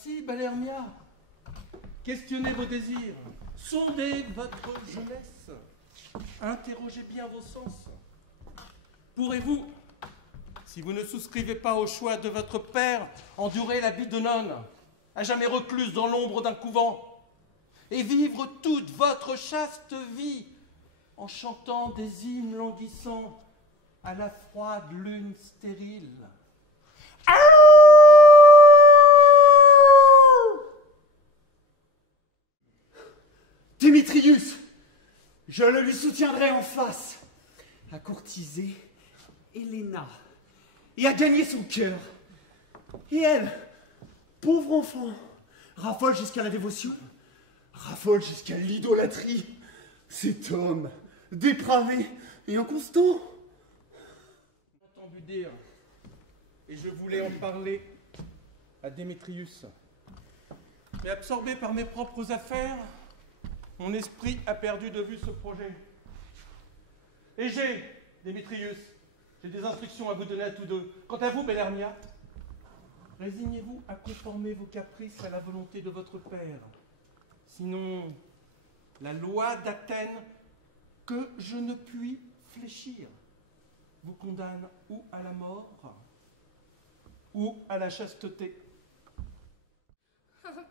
Ainsi, Balermia, questionnez vos désirs, sondez votre jeunesse, interrogez bien vos sens. Pourrez-vous, si vous ne souscrivez pas au choix de votre père, endurer la vie de nonne, à jamais recluse dans l'ombre d'un couvent, et vivre toute votre chaste vie en chantant des hymnes languissants à la froide lune stérile? Démétrius, je le lui soutiendrai en face, à courtiser Héléna et à gagner son cœur. Et elle, pauvre enfant, raffole jusqu'à la dévotion, raffole jusqu'à l'idolâtrie. Cet homme, dépravé et inconstant. J'ai entendu dire, et je voulais en parler à Démétrius. Mais absorbé par mes propres affaires, mon esprit a perdu de vue ce projet. Et Démétrius, j'ai des instructions à vous donner à tous deux. Quant à vous, Balermia, résignez-vous à conformer vos caprices à la volonté de votre père. Sinon, la loi d'Athènes, que je ne puis fléchir, vous condamne ou à la mort, ou à la chasteté.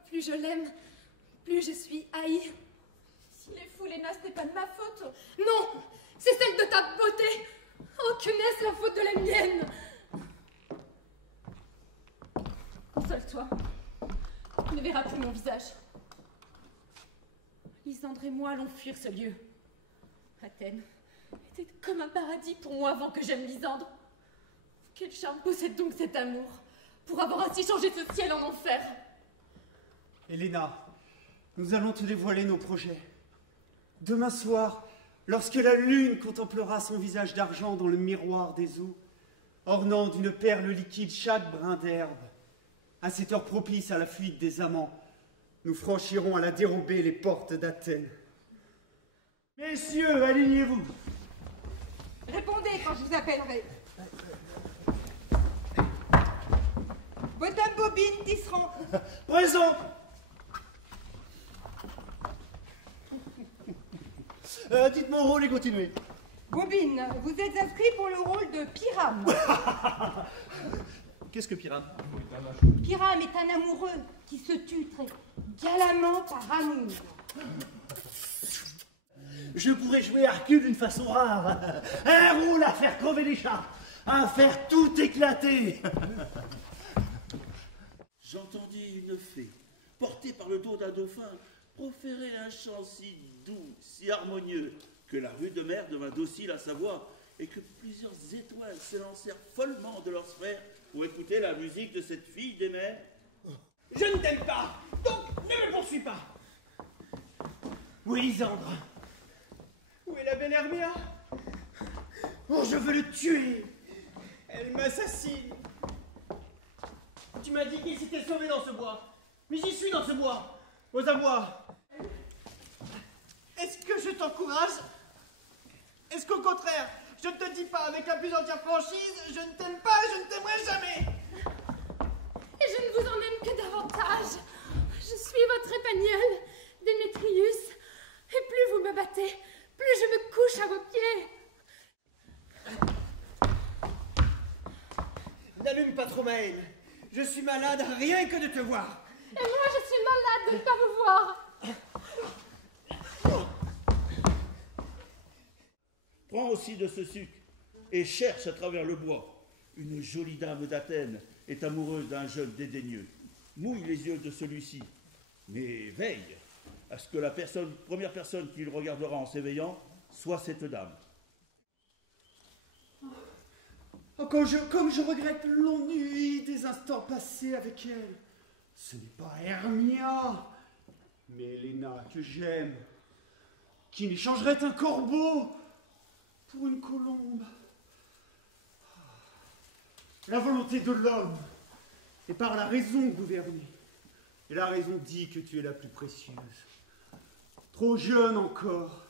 Plus je l'aime, plus je suis haïe. S'il est fou, Léna, ce n'est pas de ma faute. Non, c'est celle de ta beauté. Oh, que n'est-ce la faute de la mienne? Console-toi, tu ne verras plus mon visage. Lysandre et moi allons fuir ce lieu. Athènes était comme un paradis pour moi avant que j'aime Lysandre. Quel charme possède donc cet amour pour avoir ainsi changé ce ciel en enfer? Héléna, nous allons te dévoiler nos projets. Demain soir, lorsque la lune contemplera son visage d'argent dans le miroir des eaux, ornant d'une perle liquide chaque brin d'herbe, à cette heure propice à la fuite des amants, nous franchirons à la dérobée les portes d'Athènes. Messieurs, alignez-vous. Répondez quand je vous appellerai. Bottom Bobine, Tisserand. Présent. Dites mon rôle et continuez. Bobine, vous êtes inscrit pour le rôle de Pyrame. Qu'est-ce que Pyrame? Pyrame est un amoureux qui se tue très galamment par amour. Je pourrais jouer Hercule d'une façon rare. Un rôle à faire crever les chats, à faire tout éclater. J'entendis une fée, portée par le dos d'un dauphin, proférer un chant si doux, si harmonieux, que la rue de mer devint docile à sa voix, et que plusieurs étoiles s'élancèrent follement de leurs sphères pour écouter la musique de cette fille des mers. Je ne t'aime pas, donc ne me poursuis pas. Où est Lysandre? Où est la belle Hermia? Oh, je veux le tuer. Elle m'assassine. Tu m'as dit qu'il s'était sauvé dans ce bois. Mais j'y suis dans ce bois. Aux abois. Est-ce que je t'encourage? Est-ce qu'au contraire, je ne te dis pas avec la plus entière franchise, je ne t'aime pas et je ne t'aimerai jamais? Et je ne vous en aime que davantage. Je suis votre épagneul, Démétrius. Et plus vous me battez, plus je me couche à vos pieds. N'allume pas trop, Maëlle. Je suis malade rien que de te voir. Et moi, je suis malade de ne pas vous voir. Prends aussi de ce sucre et cherche à travers le bois. Une jolie dame d'Athènes est amoureuse d'un jeune dédaigneux. Mouille les yeux de celui-ci, mais veille à ce que la première personne qui le regardera en s'éveillant soit cette dame. Oh, comme je regrette l'ennui des instants passés avec elle. Ce n'est pas Hermia, mais Héléna que j'aime, qui n'échangerait un corbeau pour une colombe. La volonté de l'homme est par la raison gouvernée. Et la raison dit que tu es la plus précieuse. Trop jeune encore,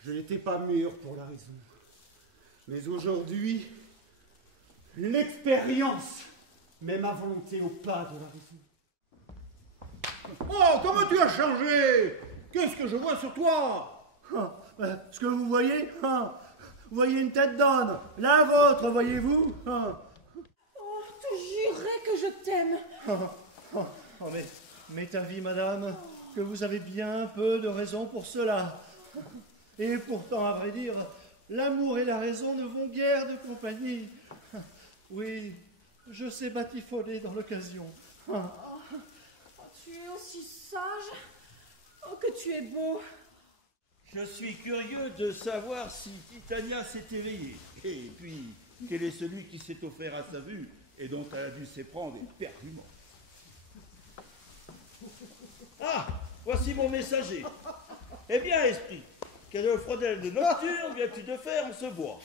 je n'étais pas mûr pour la raison. Mais aujourd'hui, l'expérience met ma volonté au pas de la raison. Oh, comment tu as changé? Qu'est-ce que je vois sur toi? Ce que vous voyez, vous voyez une tête d'âne. La vôtre, voyez-vous? Oh, te jurerais que je t'aime. Oh, mais ta vie, madame, que vous avez bien peu de raison pour cela. Et pourtant, à vrai dire, l'amour et la raison ne vont guère de compagnie. Oui, je sais batifoler dans l'occasion. Oh, tu es aussi sage. Oh, que tu es beau. Je suis curieux de savoir si Titania s'est éveillée. Et puis, quel est celui qui s'est offert à sa vue et dont elle a dû s'éprendre éperdument. Ah, voici mon messager. Eh bien, esprit, quelle frodelle de nocturne viens-tu de faire en ce bois?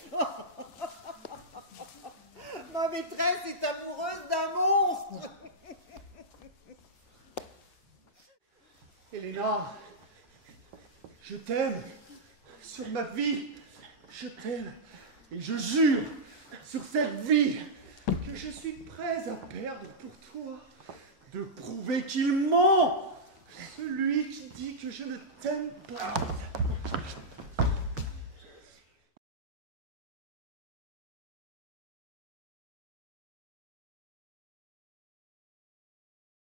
Ma maîtresse est amoureuse d'un monstre. Helena, je t'aime. Sur ma vie, je t'aime. Et je jure, sur cette vie, que je suis prêt à perdre pour toi. De prouver qu'il ment. Celui qui dit que je ne t'aime pas.